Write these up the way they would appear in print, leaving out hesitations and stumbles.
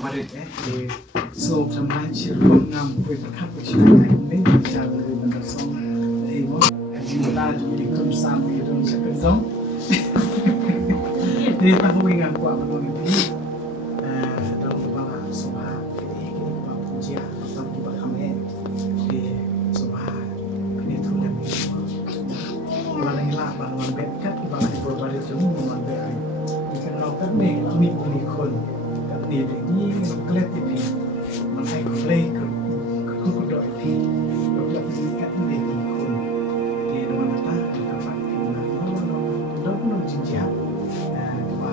Marit so zaman Rukom ngam Pakha ini cara benar song mo jumlah di kumsam itu second song dia tahu ingat kuat betul ini dalam kepala sobat ini kita puji atau kita kami di sobat ini tu yang kalau hilang bahan Wan Peit kat bahan berbalik jemu Wan Peit jikaเราkanมีคนดีนี้เคล็ดดีมันให้คนเล่กับคนดอยดีเราจะมีกันดีคนดีโดนตากับฟังกันนะเราจริงจังว่า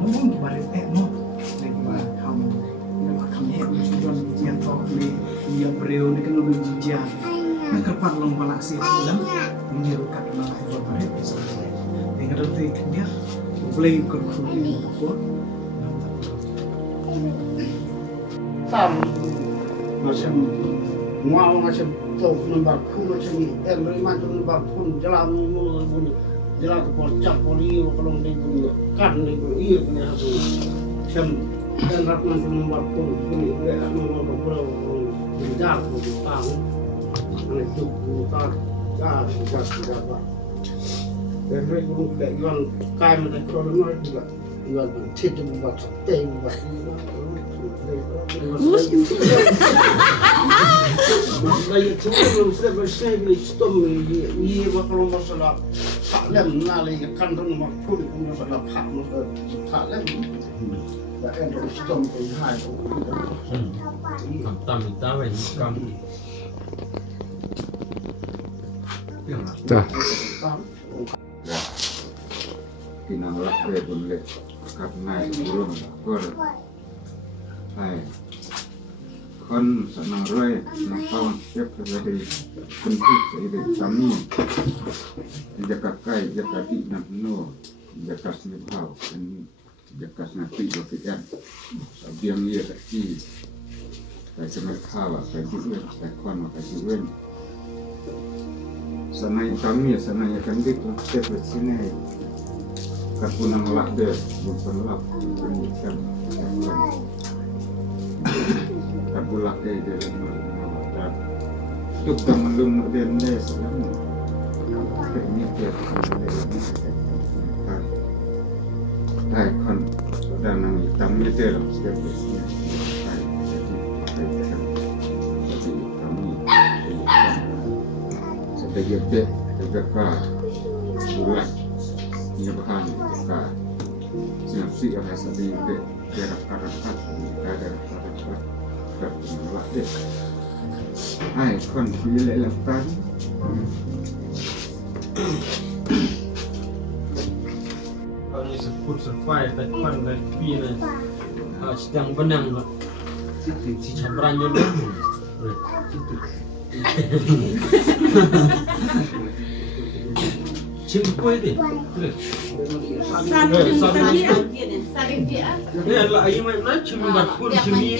น้องบริเวณโน้ตเรียกว่าคำนี้มันย้อนเจียนทอกมีyang beriau ni kan lebih jijik. Nak kapan long balak sih film menyerukan nama Wan Peit misalnya. Dengan detiknya play Khun ini pun. Tam macam mau macam tu nombor Khun macam ni. Dari macam nombor Khun jalan jalan pocap poli kalau ni kan ni iya ni satu macam dan rakyat macam nombor Khun ni dia nombor berapa jauh tahu mana tu tak jauh dan mereka pun tidak jual kain mereka kalau mereka juga jual cecil buat teh buat Masalah itu belum bersih beli stum ini kalau masalah tak lem nalai kan tu nombor Khun masalah pak masalah tak lem tak ada stum hai Tam vậy cầm Dah. Kinang lak pun le kat nai burung kor. Hai. Kon senang roy nak kawan siap dari bentuk dari kami. Jaga kai jaga di nak no jaga sebau jaga napi bagian. Sabiang ia lagi. Kai semak kawa kai jual kai kon kai jual. Sanai kami sanai kandik siap sini. Kapunang lak deh bukan lak pendidikan. Kabulak ke dalam masyarakat. Tuk tamalum dan les yang ini dia hai kon dan nangi tamnya dalam setiap bisnya jadi kami sebagai pihak Taka bulat ini bahan Taka sinapsi yang sedih daerah karakat menolak deh. Hai, kon pilih lapan. Kalau ni sebut survive dan kon dan pilih sedang benang lah. Si cabrannya dah. Shym kue deh. Saling dia. Ni adalah ayam mana shym berpun shym ni.